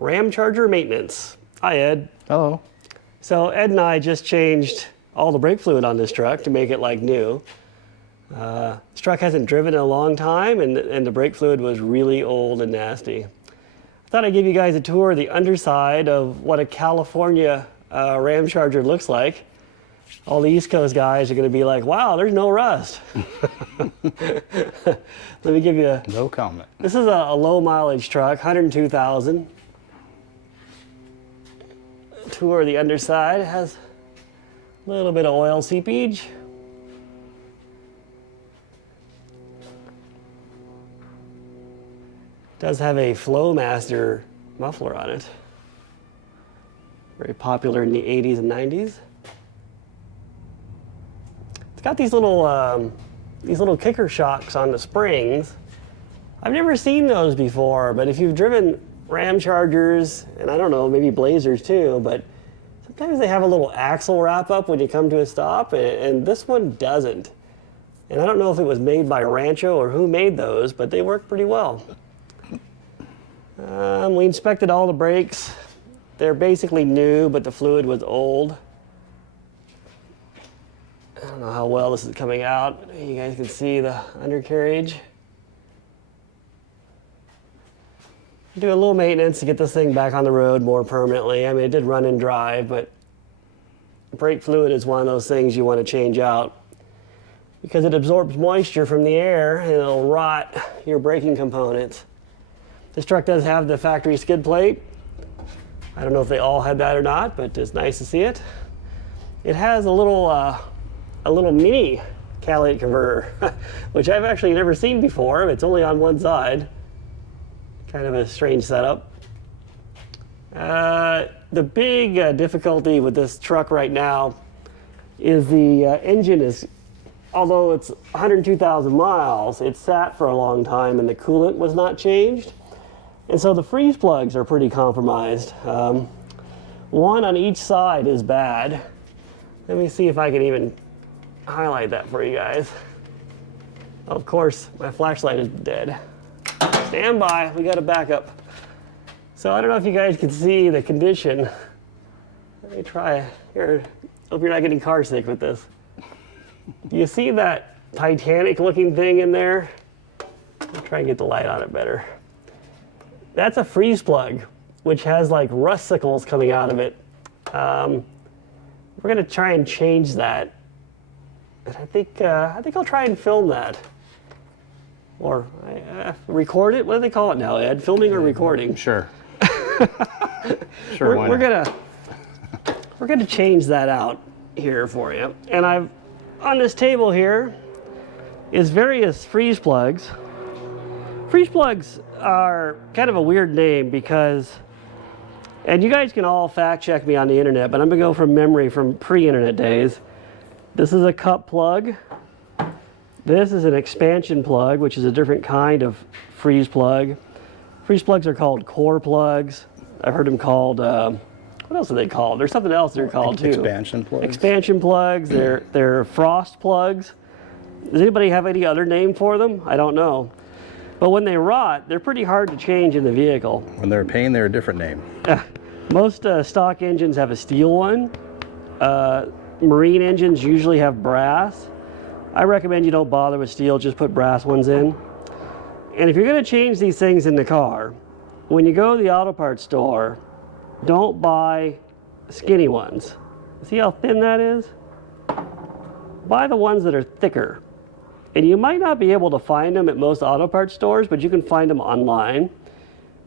Ramcharger maintenance. Hi, Ed. Hello. So Ed and I just changed all the brake fluid on this truck to make it like new. This truck hasn't driven in a long time, and the brake fluid was really old and nasty. I thought I'd give you guys a tour of the underside of what a California Ramcharger looks like. All the East Coast guys are going to be like, wow, there's no rust. Let me give you a... No comment. This is a low mileage truck, 102,000. Tour of the underside. It has a little bit of oil seepage. Does have a Flowmaster muffler on it. Very popular in the 80s and 90s. It's got these little kicker shocks on the springs. I've never seen those before, but if you've driven Ramchargers, and I don't know, maybe Blazers too, but sometimes they have a little axle wrap up when you come to a stop, and this one doesn't. And I don't know if it was made by Rancho or who made those, but they work pretty well. We inspected all the brakes. They're basically new, but the fluid was old. I don't know how well this is coming out. You guys can see the undercarriage. Do a little maintenance to get this thing back on the road more permanently. I mean, it did run and drive, but brake fluid is one of those things you want to change out because it absorbs moisture from the air and it'll rot your braking components. This truck does have the factory skid plate. I don't know if they all had that or not, but it's nice to see it. It has a little mini catalytic converter, which I've actually never seen before. It's only on one side. Kind of a strange setup. The big difficulty with this truck right now is the engine is, although it's 102,000 miles, it sat for a long time and the coolant was not changed. And so the freeze plugs are pretty compromised. One on each side is bad. Let me see if I can even highlight that for you guys. Of course, my flashlight is dead. Stand by, we got a backup. So I don't know if you guys can see the condition. Let me try here. Hope you're not getting car sick with this. You see that Titanic looking thing in there? I'll try and get the light on it better. That's a freeze plug, which has like rusticles coming out of it. We're gonna try and change that. And I think I'll try and film that. Or record it? What do they call it now, Ed? Filming or recording? Sure. Sure, we're gonna change that out here for you. And on this table here is various freeze plugs. Freeze plugs are kind of a weird name because, and you guys can all fact check me on the internet, but I'm gonna go from memory from pre-internet days. This is a cup plug. This is an expansion plug, which is a different kind of freeze plug. Freeze plugs are called core plugs. I've heard them called, what else are they called? There's something else they're called too. Expansion plugs. Expansion plugs, they're frost plugs. Does anybody have any other name for them? I don't know. But when they rot, they're pretty hard to change in the vehicle. When they're a pain, they're a different name. Most stock engines have a steel one. Marine engines usually have brass. I recommend you don't bother with steel, just put brass ones in. And if you're gonna change these things in the car, when you go to the auto parts store, don't buy skinny ones. See how thin that is? Buy the ones that are thicker. And you might not be able to find them at most auto parts stores, but you can find them online.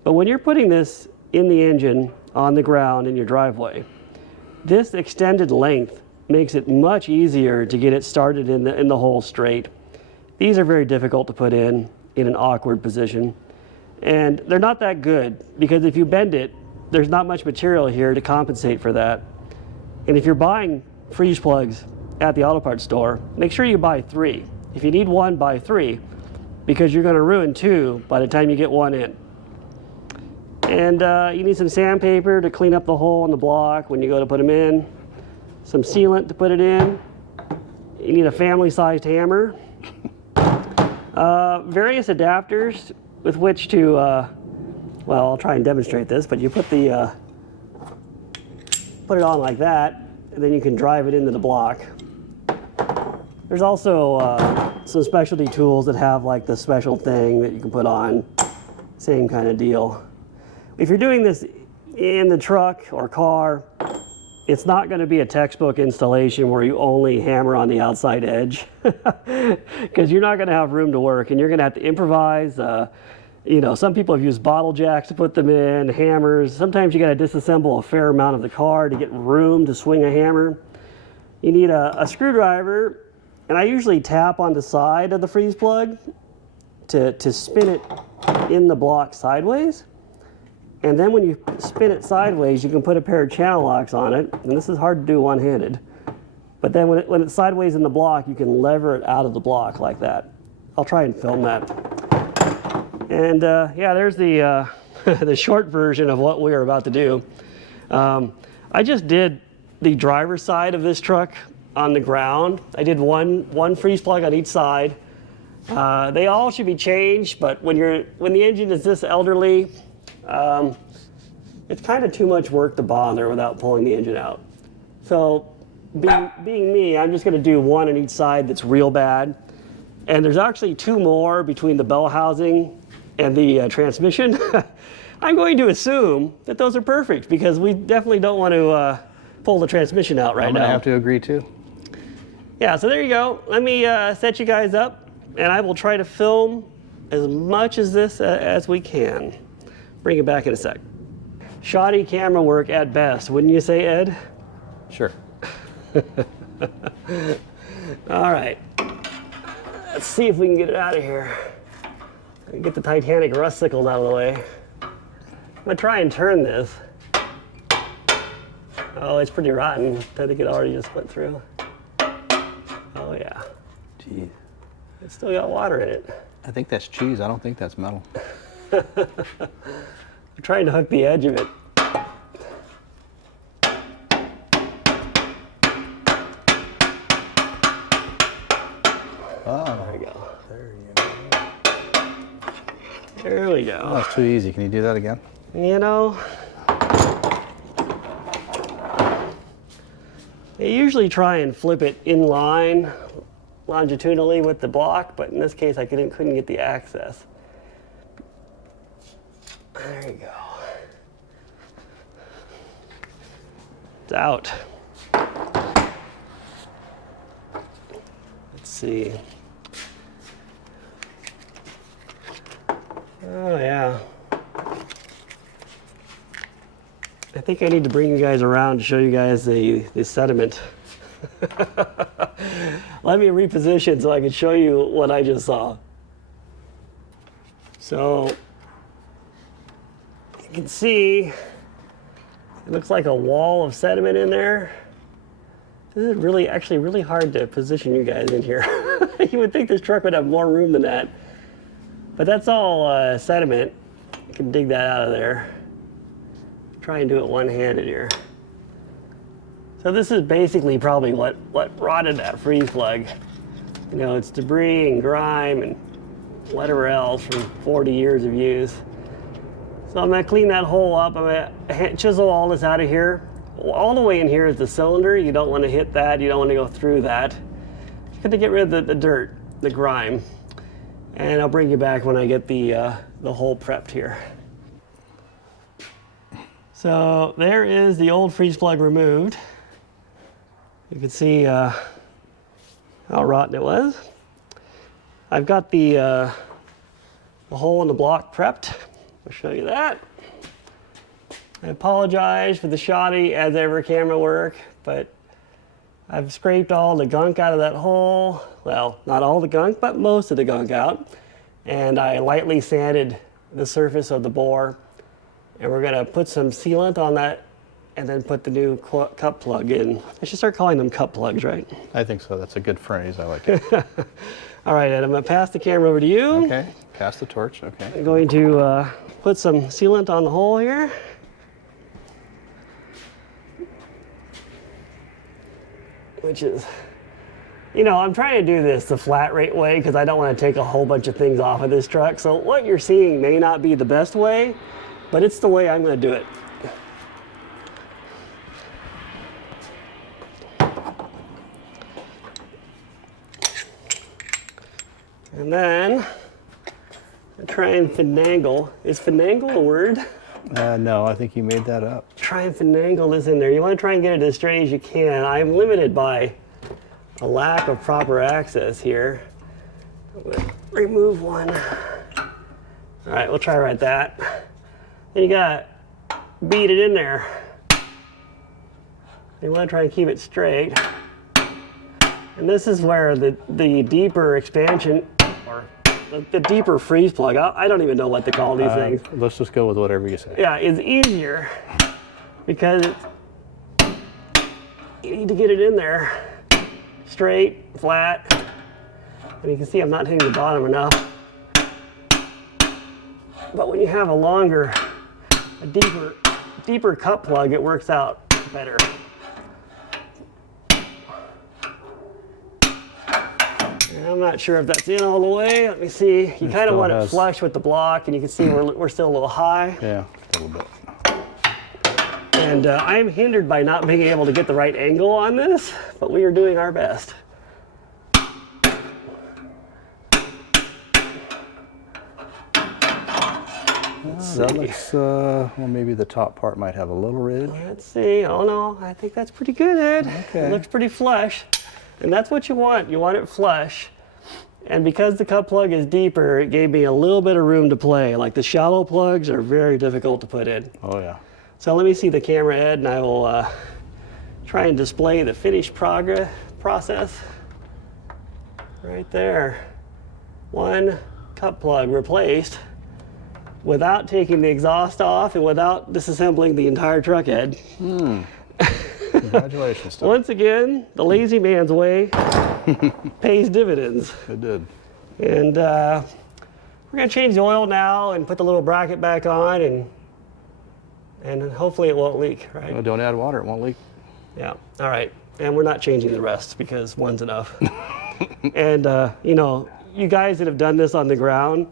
But when you're putting this in the engine on the ground in your driveway, this extended length makes it much easier to get it started in the hole straight. These are very difficult to put in an awkward position. And they're not that good because if you bend it, there's not much material here to compensate for that. And if you're buying freeze plugs at the auto parts store, make sure you buy 3. If you need 1, buy 3, because you're gonna ruin 2 by the time you get 1 in. And you need some sandpaper to clean up the hole in the block when you go to put them in. Some sealant to put it in. You need a family-sized hammer. Various adapters with which to well, I'll try and demonstrate this, but you put the put it on like that, and then you can drive it into the block. There's also some specialty tools that have like the special thing that you can put on. Same kind of deal. If you're doing this in the truck or car, it's not going to be a textbook installation where you only hammer on the outside edge, because you're not going to have room to work, and you're going to have to improvise. You know, some people have used bottle jacks to put them in, hammers. Sometimes you got to disassemble a fair amount of the car to get room to swing a hammer. You need a screwdriver, and I usually tap on the side of the freeze plug to spin it in the block sideways. And then when you spin it sideways, you can put a pair of channel locks on it, and this is hard to do one-handed. But then when it's sideways in the block, you can lever it out of the block like that. I'll try and film that. And yeah, there's the the short version of what we are about to do. I just did the driver's side of this truck on the ground. I did one freeze plug on each side. They all should be changed, but when the engine is this elderly, it's kind of too much work to bother without pulling the engine out. So being me, I'm just going to do one on each side that's real bad. And there's actually two more between the bell housing and the transmission. I'm going to assume that those are perfect, because we definitely don't want to pull the transmission out right now. I'm going to have to agree too. Yeah, so there you go. Let me set you guys up, and I will try to film as much of this as we can. Bring it back in a sec. Shoddy camera work at best, wouldn't you say, Ed? Sure. All right. Let's see if we can get it out of here. Get the Titanic rust sickles out of the way. I'm gonna try and turn this. Oh, it's pretty rotten. I think it already just went through. Oh yeah. Jeez. It's still got water in it. I think that's cheese. I don't think that's metal. I'm trying to hook the edge of it. Oh, there we go. there you go. There we go. Oh, that's too easy. Can you do that again? You know, I usually try and flip it in line longitudinally with the block, but in this case I couldn't get the access. There you go. It's out. Let's see. Oh yeah. I think I need to bring you guys around to show you guys the sediment. Let me reposition so I can show you what I just saw. So you can see it looks like a wall of sediment in there. This is actually really hard to position you guys in here. You would think this truck would have more room than that. But that's all sediment. You can dig that out of there. Try and do it one-handed here. So this is basically probably what rotted that freeze plug. You know, it's debris and grime and whatever else from 40 years of use. So I'm gonna clean that hole up. I'm gonna chisel all this out of here. All the way in here is the cylinder. You don't want to hit that. You don't want to go through that. Just got to get rid of the dirt, the grime. And I'll bring you back when I get the hole prepped here. So there is the old freeze plug removed. You can see how rotten it was. I've got the hole in the block prepped. I'll show you that. I apologize for the shoddy as ever camera work, but I've scraped all the gunk out of that hole. Well, not all the gunk, but most of the gunk out. And I lightly sanded the surface of the bore. And we're gonna put some sealant on that and then put the new cup plug in. I should start calling them cup plugs, right? I think so. That's a good phrase. I like it. All right, Ed, I'm gonna pass the camera over to you. Okay, pass the torch. Okay. I'm going to put some sealant on the hole here. Which is, you know, I'm trying to do this the flat rate way because I don't want to take a whole bunch of things off of this truck. So what you're seeing may not be the best way, but it's the way I'm going to do it. And then I try and finagle. Is finagle a word? No, I think you made that up. Try and finagle this in there. You want to try and get it as straight as you can. I'm limited by a lack of proper access here. I'm going to remove one. All right, we'll try right that. Then you got to beat it in there. You want to try and keep it straight. And this is where the deeper expansion, or the deeper freeze plug, I don't even know what to call these things. Let's just go with whatever you say. Yeah, it's easier because you need to get it in there straight, flat. And you can see I'm not hitting the bottom enough. But when you have a longer, a deeper cut plug, it works out better. And I'm not sure if that's in all the way. Let me see. You kind of want it flush with the block, and you can see we're still a little high. Yeah, a little bit. And I'm hindered by not being able to get the right angle on this, but we are doing our best. That looks, well, maybe the top part might have a little ridge. Let's see. Oh no, I think that's pretty good, Ed. Okay. It looks pretty flush. And that's what you want. You want it flush. And because the cut plug is deeper, it gave me a little bit of room to play. Like the shallow plugs are very difficult to put in. Oh yeah. So let me see the camera, Ed, and I will try and display the finished process. Right there. One cut plug replaced without taking the exhaust off and without disassembling the entire truck, Ed. Congratulations. Tom. Once again, the lazy man's way pays dividends. It did. And we're going to change the oil now and put the little bracket back on, and hopefully it won't leak, right? Oh, don't add water, it won't leak. Yeah, all right. And we're not changing the rest because one's enough. And, you know, you guys that have done this on the ground,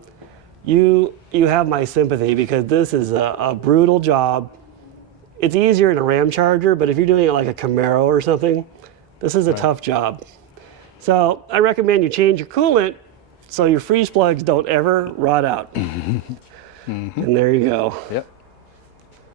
you have my sympathy because this is a brutal job. It's easier in a Ramcharger, but if you're doing it like a Camaro or something, this is a tough job. So I recommend you change your coolant so your freeze plugs don't ever rot out. And there you go. Yep.